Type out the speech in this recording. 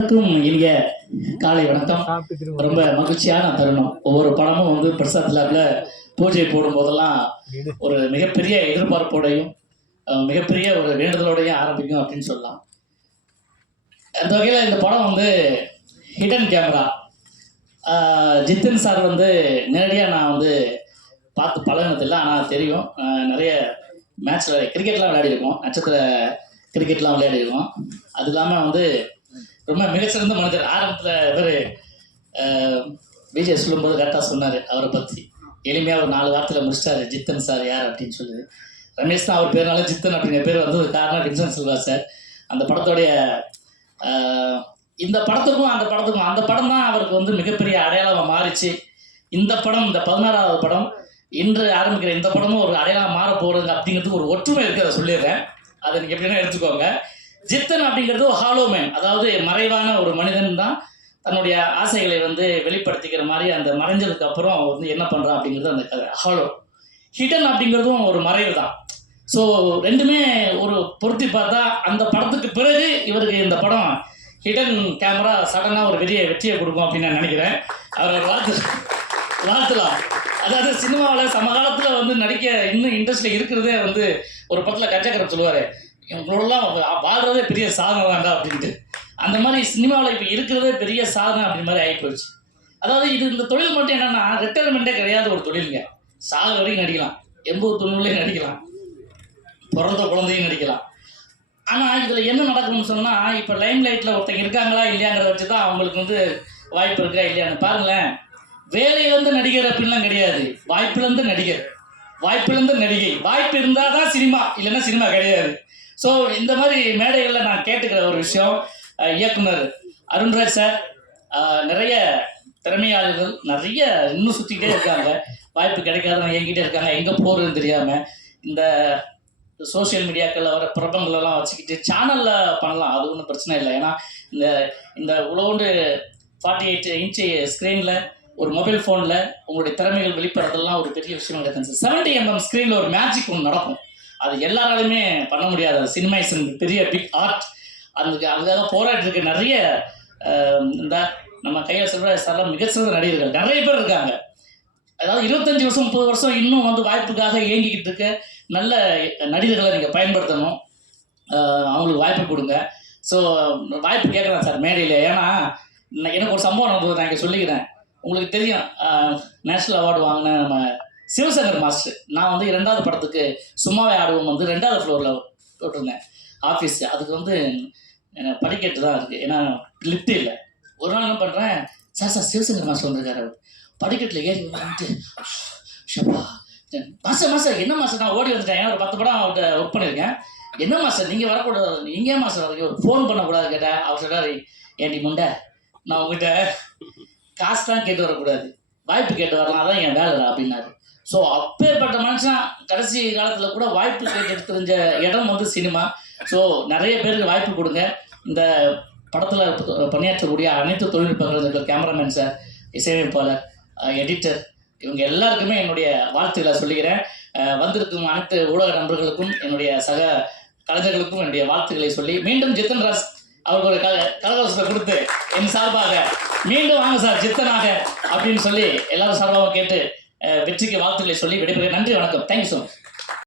அனைவருக்கும் இனிய காலை வணக்கம். ரொம்ப மகிழ்ச்சியான தருணம். ஒவ்வொரு படமும் வந்து பிரசாத் லேப்ல பூஜை போடும் போதெல்லாம். ஒரு மிகப்பெரிய எதிர்பார்ப்போடையும் மிகப்பெரிய ஒரு வேண்டுதலோடையும் ஆரம்பிக்கும் அப்படின்னு சொல்லலாம். அந்த வகையில் இந்த படம் வந்து ஹிடன் கேமரா ஜித்தன் சார் வந்து நேரடியாக நான் வந்து பார்த்து பழகினதில்லை ஆனால் தெரியும். நிறைய மேட்ச்சில் கிரிக்கெட்லாம் விளையாடிருக்கோம். நட்சத்திர கிரிக்கெட்லாம் விளையாடிருக்கோம். அது இல்லாமல் வந்து ரொம்ப மிகச்சிறந்த மனிதர். ஆரம்பத்தில் இவர் விஜய் சொல்லும்போது கரெக்டாக சொன்னார் அவரை பற்றி எளிமையாக ஒரு நாலு வாரத்தில் முடிச்சிட்டாரு ஜித்தன் சார் யார் அப்படின்னு சொல்லி ரமேஷ் தான் அவர் பேர்னால ஜித்தன் அப்படிங்கிற பேர் வந்து காரணம் வின்சன் செல்வா சார். அந்த படத்தோடைய இந்த படத்துக்கும் அந்த படத்துக்கும் அந்த படம் தான் அவருக்கு வந்து மிகப்பெரிய அடையாளமாக மாறிச்சு. இந்த படம் இந்த பதினாறாவது படம் இன்று ஆரம்பிக்கிற இந்த படமும் ஒரு அடையாளம் மாற போகிறது அப்படிங்கிறதுக்கு ஒரு ஒற்றுமை இருக்குது அதை சொல்லிடுறேன். அதை நீங்கள் எப்படின்னா எடுத்துக்கோங்க. ஜித்தன் அப்படிங்கிறது ஹாலோ மேன் அதாவது மறைவான ஒரு மனிதன் தான். தன்னுடைய ஆசைகளை வந்து வெளிப்படுத்திக்கிற மாதிரி அந்த மறைஞ்சதுக்கு அப்புறம் அவர் வந்து என்ன பண்ணுறான் அப்படிங்கிறது அந்த கதை. ஹாலோ ஹிடன் அப்படிங்கிறதும் ஒரு மறைவு தான். ஸோ ரெண்டுமே ஒரு பொருத்தி பார்த்தா அந்த படத்துக்கு பிறகு இவருக்கு இந்த படம் ஹிடன் கேமரா சடனாக ஒரு பெரிய வெற்றியை கொடுக்கும் அப்படின்னு நான் நினைக்கிறேன். அவரை வாழ்த்து வாழ்த்தலாம். அதாவது சினிமாவில் சமகாலத்தில் வந்து நடிக்க இன்னும் இண்டஸ்ட்ரியில் இருக்கிறதே வந்து ஒரு படத்தில் கஞ்சக்கரம் சொல்லுவார். இவங்களோடலாம் வாழ்றதே பெரிய சாதனை தான்டா அப்படின்ட்டு. அந்த மாதிரி சினிமாவில் இப்போ இருக்கிறதே பெரிய சாதனை அப்படி மாதிரி ஆகி போயிடுச்சு அதாவது இது இந்த தொழில் மட்டும் என்னென்னா ரிட்டையர்மெண்ட்டே கிடையாது ஒரு தொழிலுங்க. சாக வரைக்கும் நடிக்கலாம். எண்பது தொண்ணூறுலேயும் நடிக்கலாம். பிறந்த குழந்தையும் நடிக்கலாம். ஆனால் இதில் என்ன நடக்கும்னு சொன்னால் இப்போ லைம் லைட்டில் ஒருத்தங்க இருக்காங்களா இல்லையாங்கிறத வச்சு தான் அவங்களுக்கு வந்து வாய்ப்பு இருக்கா இல்லையான்னு பாருங்களேன். வேலையிலேருந்து நடிகர் அப்படின்லாம் கிடையாது. வாய்ப்புலேருந்து நடிகர். வாய்ப்புலேருந்து நடிகை. வாய்ப்பு இருந்தால் தான் சினிமா. இல்லைன்னா சினிமா கிடையாது. ஸோ இந்த மாதிரி மேடைகளில் நான் கேட்டுக்கிற ஒரு விஷயம் இயக்குனர் அருண்ராஜ் சார் நிறைய திறமையாளர்கள் நிறைய இன்னும் சுற்றிக்கிட்டே இருக்காங்க. வாய்ப்பு கிடைக்காதவங்க என்கிட்ட இருக்காங்க. எங்கே போகிறதுன்னு தெரியாமல் இந்த சோஷியல் மீடியாக்களில் வர பிரபங்களெல்லாம் வச்சுக்கிட்டு சேனலில் பண்ணலாம். அது ஒன்றும் பிரச்சனை இல்லை. ஏன்னா இந்த இந்த உழவுண்டு ஃபார்ட்டி எயிட் இன்ச்சு ஸ்க்ரீனில் ஒரு மொபைல் ஃபோனில் உங்களுடைய திறமைகள் வெளிப்படுறதெல்லாம் ஒரு பெரிய விஷயம் கிடையாது செவன்டி எம்எம் ஸ்க்ரீனில் ஒரு மேஜிக் ஒன்று நடக்கும். அது எல்லாராலுமே பண்ண முடியாது. சினிமா இஸ் பெரிய பிக் ஆர்ட் அதுக்கு அதுக்காக போராட்டிருக்கு நிறைய இந்த நம்ம கையில் சொல்கிற சார்லாம் மிகச்சிறந்த நடிகர்கள். நிறைய பேர் இருக்காங்க. அதாவது இருபத்தஞ்சி வருஷம் முப்பது வருஷம் இன்னும் வந்து வாய்ப்புக்காக இயங்கிக்கிட்டு இருக்க நல்ல நடிகர்களை நீங்கள் பயன்படுத்தணும். அவங்களுக்கு வாய்ப்பு கொடுங்க. ஸோ வாய்ப்பு கேட்குறேன் சார் மேடையில். ஏன்னா நான் எனக்கு ஒரு சம்பவம் நடந்தது நான் இங்கே சொல்லிக்கிறேன். உங்களுக்கு தெரியும் நேஷ்னல் அவார்டு வாங்கின நம்ம சிவசங்கர் மாஸ்டர் நான் வந்து இரண்டாவது படத்துக்கு சும்மாவே ஆடுவோம் வந்து ரெண்டாவது ஃப்ளோரில் போட்டிருந்தேன் ஆஃபீஸ் அதுக்கு வந்து படிக்கட்டு தான் இருக்குது ஏன்னா லிஃப்ட் இல்லை. ஒரு நாள் என்ன பண்ணுறேன் சார் சார் சிவசங்கர் மாஸ்டர் வந்திருக்காரு அவர். படிக்கட்டில் ஏறி வந்துட்டு ஷப்பா மாஸ்டர் மாஸ்டர் என்ன மாஸ்டர்? நான் ஓடி வந்துட்டேன். ஏன்னா ஒரு பத்து படம் அவர்கிட்ட ஒர்க் பண்ணியிருக்கேன். என்ன மாஸ்டர்? நீங்கள் வரக்கூடாது. நீங்கள் ஏன் மாஸ்டர் வரீங்க? ஒரு ஃபோன் பண்ணக்கூடாது கேட்டேன் அவர் சொல்கிறாரு ஏண்டி முண்டை நான் உங்ககிட்ட காசு தான் கேட்டு வரக்கூடாது. வாய்ப்பு கேட்டு வரலாம். அதான் என் வேலை அப்படின்னாரு. ஸோ அப்பேற்பட்ட மனுஷன் கடைசி காலத்தில் கூட வாய்ப்பு கேட்டு தெரிஞ்ச இடம் வந்து சினிமா. ஸோ நிறைய பேருக்கு வாய்ப்பு கொடுங்க. இந்த படத்தில் பணியாற்றக்கூடிய அனைத்து தொழில்நுட்பங்கள் கேமராமேன் சார் இசையமைப்பாளர் எடிட்டர் இவங்க எல்லாருக்குமே என்னுடைய வாழ்த்துக்களை சொல்லிக்கிறேன். வந்திருக்கும் அனைத்து ஊடக நண்பர்களுக்கும் என்னுடைய சக கலைஞர்களுக்கும் என்னுடைய வாழ்த்துக்களை சொல்லி மீண்டும் ஜித்தன் ராஜ் அவர்களுடைய கல கலகோசத்தை கொடுத்து என் சார்பாக மீண்டும் வாங்க சார் ஜித்தனாக அப்படின்னு சொல்லி எல்லாரும் சார்பாக கேட்டு வெற்றிக்கு வாழ்த்துக்களை சொல்லி விடைபெறுகிறேன். நன்றி வணக்கம். Thank you so much